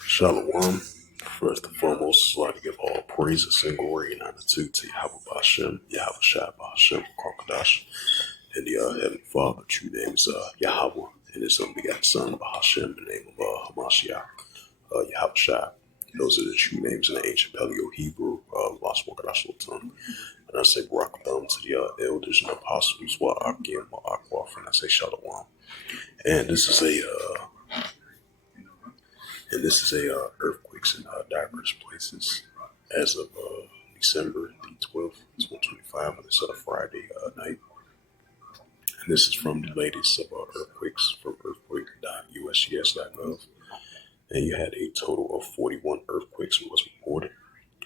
Shalom. First and foremost, I'd like to give all praises and glory and honor to Yahweh Bashem, Yahweh Shai Bashem, Kwakadash, and the Heavenly Father. True name is Yahweh, and his unbegotten Son, Bahashem, in the name of Hamashiach, Yahweh Shai. Those are the true names in the ancient Paleo Hebrew, Lost Wakadash tongue. And I say Barak to the elders and apostles, Wa'akim, Wa'akwaf, and I say Shalom. And this is a earthquakes in diverse places as of December the 12th, 2025, on this Friday night. And this is from the latest of earthquakes from earthquake.usgs.gov. And you had a total of 41 earthquakes was reported.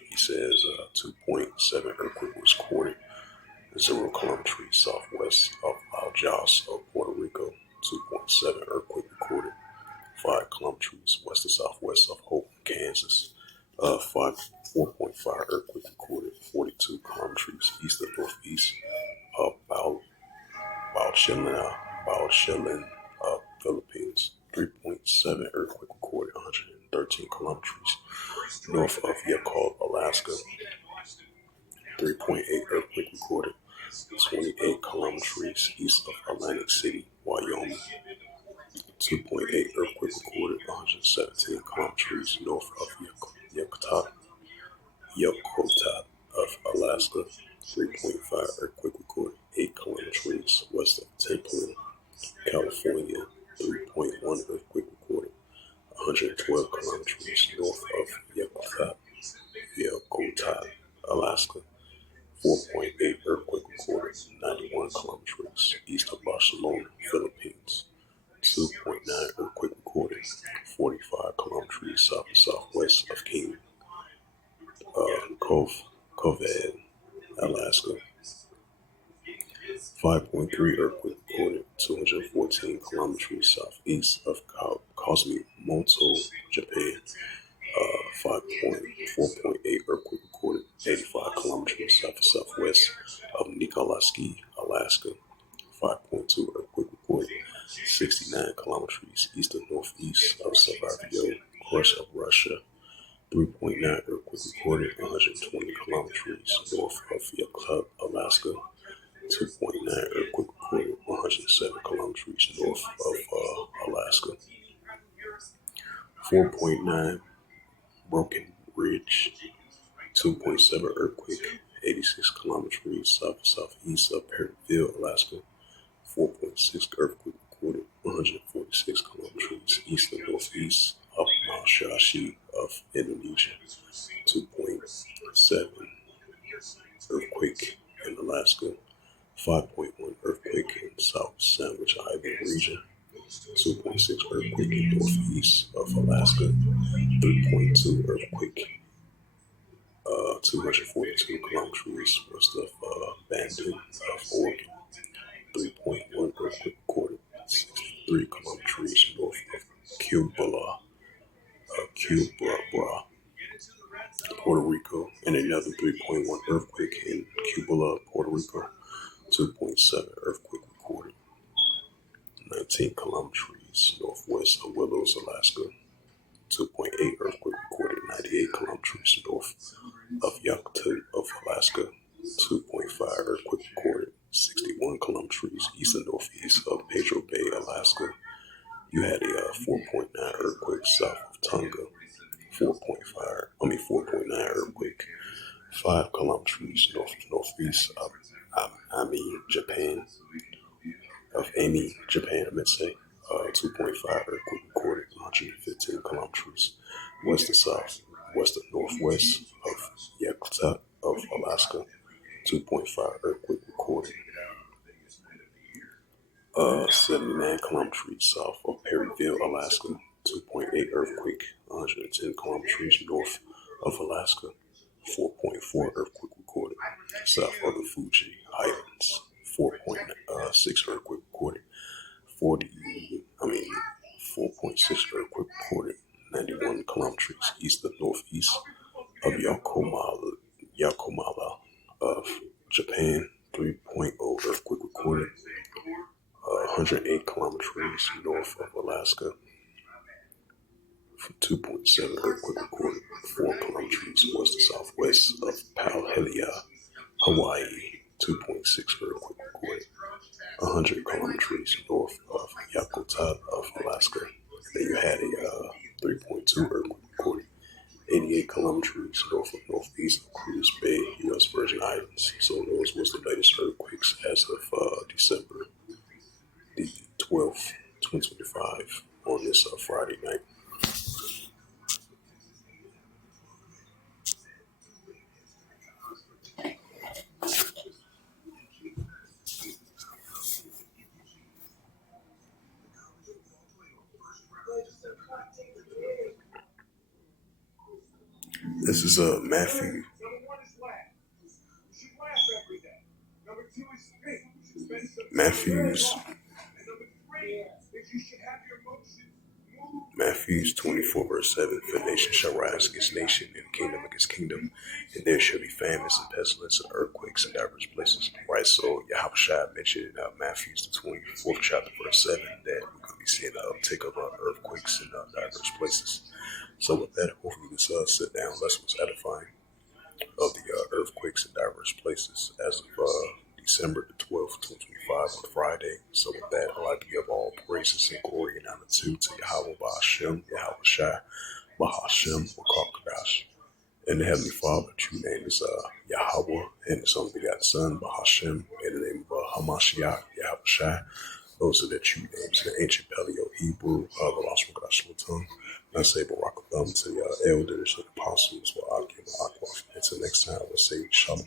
He says 2.7 earthquake was recorded 0 kilometers southwest of Aljas of Puerto Rico. 2.7 earthquake recorded 5 kilometers west to southwest of Hope, Kansas. 4.5 earthquake recorded 42 kilometers east of northeast of Bauchilin, Philippines. 3.7 earthquake recorded 113 kilometers north of Yakult, Alaska. 3.8 earthquake recorded 28 kilometers east of Atlantic City, Wyoming. 2.8 earthquake recorded 117 kilometers north of Yakutat of Alaska. 3.5 earthquake recorded 8 kilometers west of Templin, California. 3.1 earthquake recorded 112 kilometers north of Yakutat, Alaska. 4.8 earthquake recorded 91 kilometers east of Barcelona, Philippines. 2.9 earthquake recorded 45 kilometers south and southwest of King Coved, Alaska. 5.3 earthquake recorded 214 kilometers southeast of Kosmimoto, Japan. 4.8 earthquake recorded 85 kilometers south and southwest of Nikolaevsky, Alaska. 5.2 earthquake recorded 69 kilometers east and northeast of Sarajevo, Russia. 3.9 earthquake recorded 120 kilometers north of Yakutat, Alaska. 2.9 earthquake recorded 107 kilometers north of Alaska. 4.9 Broken Ridge. 2.7 earthquake 86 kilometers south and southeast of Perryville, Alaska. 4.6 earthquake recorded 146 kilometers east and northeast of Malaysia of Indonesia. 2.7 earthquake in Alaska. 5.1 earthquake in South Sandwich Island region. 2.6 earthquake in northeast of Alaska. 3.2 earthquake 242 kilometers west of Bandon of Oregon. 3.1 earthquake recorded 63 kilometers north of Cubala, Puerto Rico, and another 3.1 earthquake in Cubala, Puerto Rico. 2.7 earthquake recorded 19 kilometers northwest of Willows, Alaska. 2.8 earthquake recorded 98 kilometers north of Yakutat of Alaska. 2.5 earthquake recorded 61 kilometers east and northeast of Pedro Bay, Alaska. You had a 4.9 earthquake south of Tonga. 4.9 earthquake 5 kilometers northeast of Ami, Japan. 2.5 earthquake recorded 115 kilometers west to south, west and northwest of Yakutat of Alaska. 2.5 earthquake recorded 79 kilometers south of Perryville, Alaska. 2.8 earthquake 110 kilometers north of Alaska. 4.4 earthquake recorded south of the Fuji Islands. 4.6 earthquake recorded 4.6 earthquake recorded 91 kilometers east of northeast of Yakomala of Japan. 3.0 earthquake recorded 108 kilometers north of Alaska. 2.7 earthquake recorded 4 kilometers west to southwest of Pauhelia, Hawaii. 2.6 earthquake recorded 100 kilometers north of Yakutat of Alaska. Then you had a 3.2 earthquake recorded 88 kilometers north of northeast of Cruz Bay, U.S. Virgin Islands. So those was the latest earthquakes as of December the 12th, 2025 on this Friday night. This is Matthews 24:7. For nation shall rise against nation, and kingdom against kingdom, and there shall be famines and pestilence and earthquakes in diverse places. Right, so Yahushua mentioned in Matthews the 24th chapter verse 7 that we're going to be seeing an uptick of earthquakes in diverse places. So with that, hopefully this sit down lesson was edifying of the earthquakes in diverse places as of December the 12th, 2025 on Friday. So with that, I'd like to give all praises and glory and honor to Yahweh Ba'ashem, Yahweh Shai, Bahashem, Wakakadash. And the Heavenly Father, true name is Yahweh, and His only begotten Son, Bahashem, in the name of Hamashiach, Yahweh Shai. Those are the true names in the ancient Paleo Hebrew, the lost Wakashua tongue. And I say Barak Atham to the elders and apostles, Wa'akim and Akwaf. Until next time, let's say Shalom.